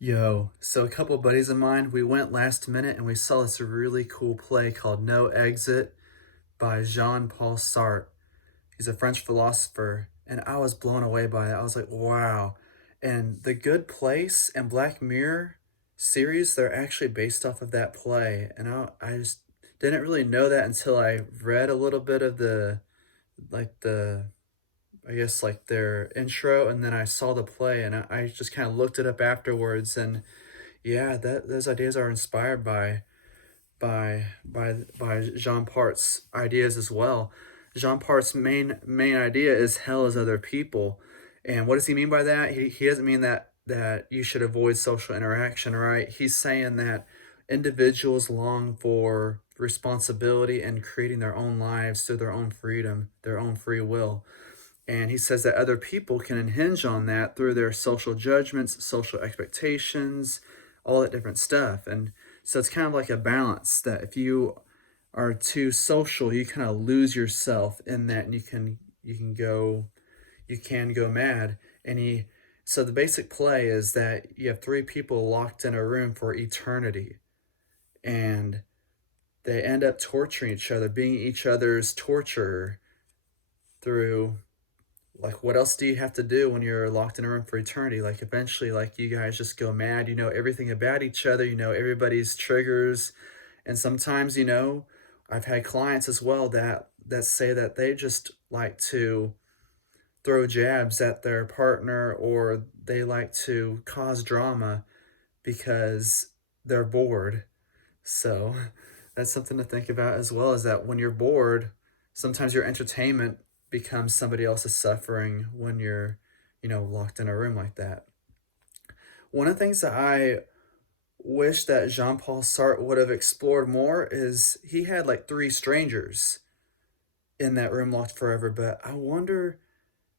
Yo, so a couple buddies of mine, we went last minute and we saw this really cool play called No Exit by Jean-Paul Sartre. He's a French philosopher, and I was blown away by it. I was like, wow. And The Good Place and Black Mirror series, they're actually based off of that play. And I just didn't really know that until I read a little bit of the I guess like their intro, and then I saw the play, and I just kind of looked it up afterwards, and yeah, that those ideas are inspired by Jean Parts' ideas as well. Jean Parts' main idea is hell is other people, and what does he mean by that? He doesn't mean that you should avoid social interaction, right? He's saying that individuals long for responsibility and creating their own lives through their own freedom, their own free will. And he says that other people can hinge on that through their social judgments, social expectations, all that different stuff. And so it's kind of like a balance that if you are too social, you kind of lose yourself in that, and you can go mad. And he so the basic play is that you have three people locked in a room for eternity, and they end up torturing each other, being each other's torturer through, like, what else do you have to do when you're locked in a room for eternity? Like, eventually, like, you guys just go mad. You know everything about each other. You know everybody's triggers. And sometimes, I've had clients as well that say that they just like to throw jabs at their partner, or they like to cause drama because they're bored. So that's something to think about as well, is that when you're bored, sometimes your entertainment becomes somebody else's suffering when you're, locked in a room like that. One of the things that I wish that Jean Paul Sartre would have explored more is he had like three strangers in that room locked forever, but I wonder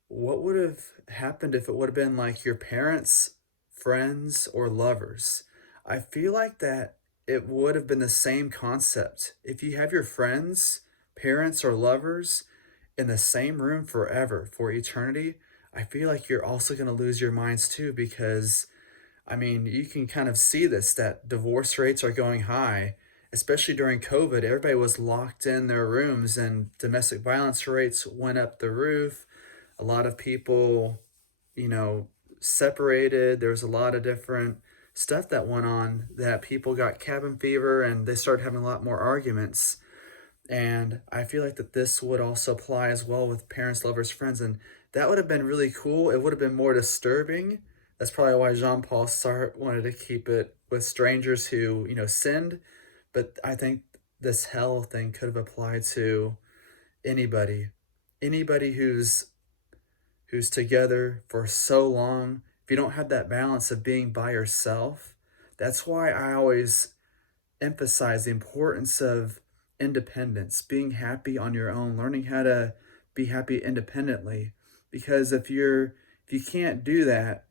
what would have happened if it would have been like your parents, friends, or lovers. I feel like that it would have been the same concept. If you have your friends, parents, or lovers in the same room forever, for eternity, I feel like you're also going to lose your minds too, because I mean, you can kind of see this, that divorce rates are going high, especially during COVID. Everybody was locked in their rooms and domestic violence rates went up the roof. A lot of people, you know, separated. There was a lot of different stuff that went on, that people got cabin fever and they started having a lot more arguments. And I feel like that this would also apply as well with parents, lovers, friends. And that would have been really cool. It would have been more disturbing. That's probably why Jean Paul Sartre wanted to keep it with strangers who, sinned. But I think this hell thing could have applied to anybody. Anybody who's together for so long. If you don't have that balance of being by yourself, that's why I always emphasize the importance of independence, being happy on your own, learning how to be happy independently. Because if you can't do that,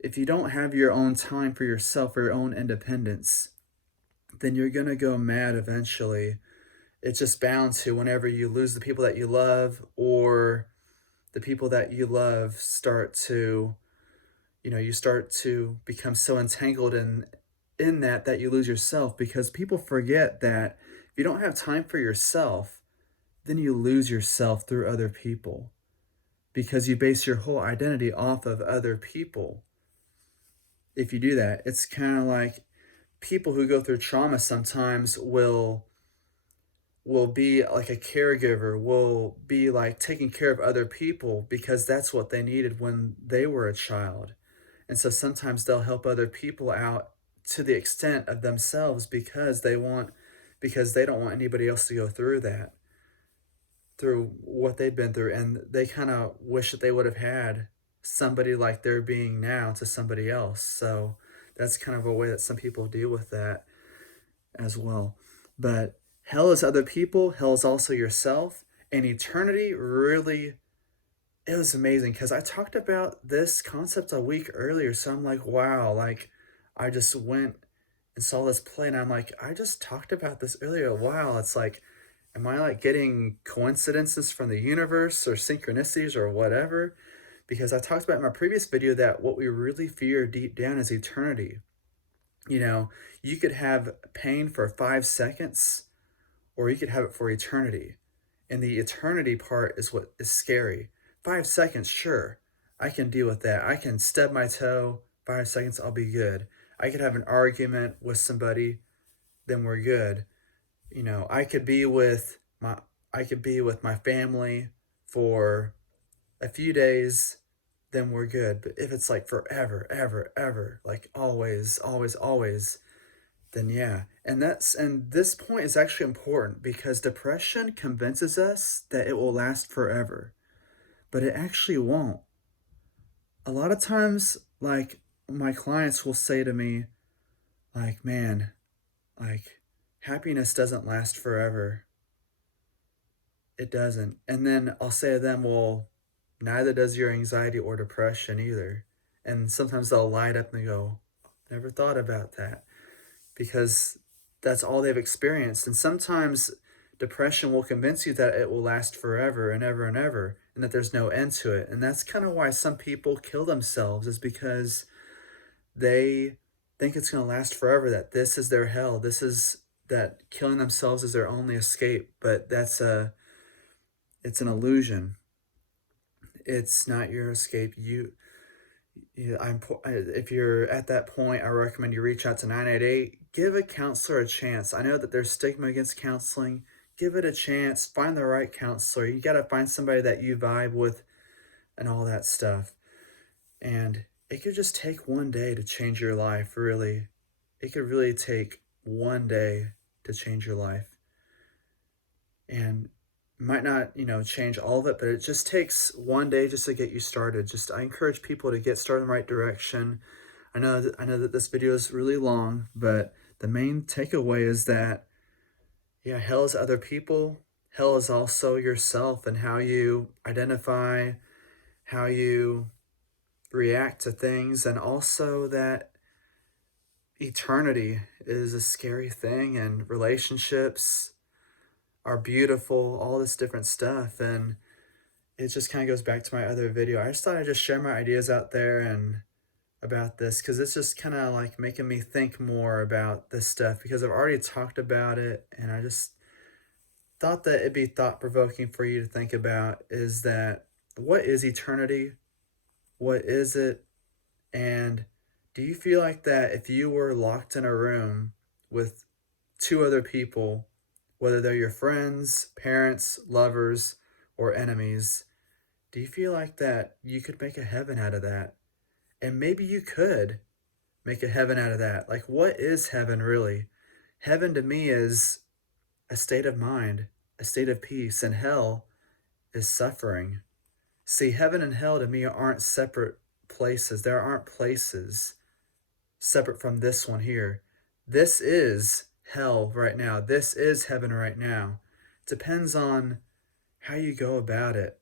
if you don't have your own time for yourself, or your own independence, then you're gonna go mad eventually. It's just bound to, whenever you lose the people that you love, or the people that you love start to, you start to become so entangled in that you lose yourself, because people forget that if you don't have time for yourself, then you lose yourself through other people, because you base your whole identity off of other people. If you do that, it's kind of like people who go through trauma sometimes will be like a caregiver, will be like taking care of other people because that's what they needed when they were a child. And so sometimes they'll help other people out to the extent of themselves, because they don't want anybody else to go through that, through what they've been through. And they kind of wish that they would have had somebody like they're being now to somebody else. So that's kind of a way that some people deal with that as well. But hell is other people, hell is also yourself. And eternity really, it was amazing because I talked about this concept a week earlier. So I'm like, wow, like I just went and saw this play, and I'm like, I just talked about this earlier. Wow, it's like, am I like getting coincidences from the universe or synchronicities or whatever? Because I talked about in my previous video that what we really fear deep down is eternity. You know, you could have pain for 5 seconds, or you could have it for eternity. And the eternity part is what is scary. 5 seconds, sure, I can deal with that. I can stub my toe, 5 seconds, I'll be good. I could have an argument with somebody, then we're good. You know, I could be with my family for a few days, then we're good. But if it's like forever, ever, ever, like always, always, always, then yeah. And this point is actually important because depression convinces us that it will last forever, but it actually won't. A lot of times, like my clients will say to me, like, man, like happiness doesn't last forever. It doesn't. And then I'll say to them, well, neither does your anxiety or depression either. And sometimes they'll light up and they go, never thought about that, because that's all they've experienced. And sometimes depression will convince you that it will last forever and ever and ever, and that there's no end to it. And that's kind of why some people kill themselves, is because they think it's going to last forever, that this is their hell. This is that killing themselves is their only escape. But it's an illusion. It's not your escape. If you're at that point, I recommend you reach out to 988. Give a counselor a chance. I know that there's stigma against counseling. Give it a chance. Find the right counselor. You got to find somebody that you vibe with and all that stuff. And it could just take one day to change your life, really. It could really take one day to change your life. And might not, change all of it, but it just takes one day just to get you started. I encourage people to get started in the right direction. I know that this video is really long, but the main takeaway is that, yeah, hell is other people. Hell is also yourself and how you identify, how you react to things, and also that eternity is a scary thing, and relationships are beautiful, all this different stuff. And it just kind of goes back to my other video. I just thought I'd just share my ideas out there and about this, because it's just kind of like making me think more about this stuff, because I've already talked about it, and I just thought that it'd be thought-provoking for you to think about, is that what is eternity? What is it? And do you feel like that if you were locked in a room with two other people, whether they're your friends, parents, lovers, or enemies, do you feel like that you could make a heaven out of that? And maybe you could make a heaven out of that. Like, what is heaven really? Heaven to me is a state of mind, a state of peace, and hell is suffering. See, heaven and hell to me aren't separate places. There aren't places separate from this one here. This is hell right now. This is heaven right now. Depends on how you go about it.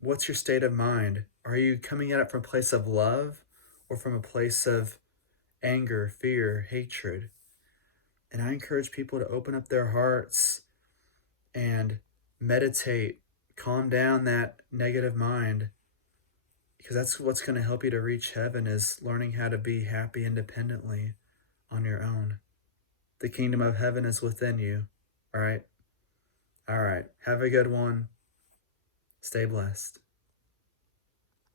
What's your state of mind? Are you coming at it from a place of love or from a place of anger, fear, hatred? And I encourage people to open up their hearts and meditate, calm down that negative mind, because that's what's going to help you to reach heaven, is learning how to be happy independently on your own. The kingdom of heaven is within you. All right. Have a good one. Stay blessed.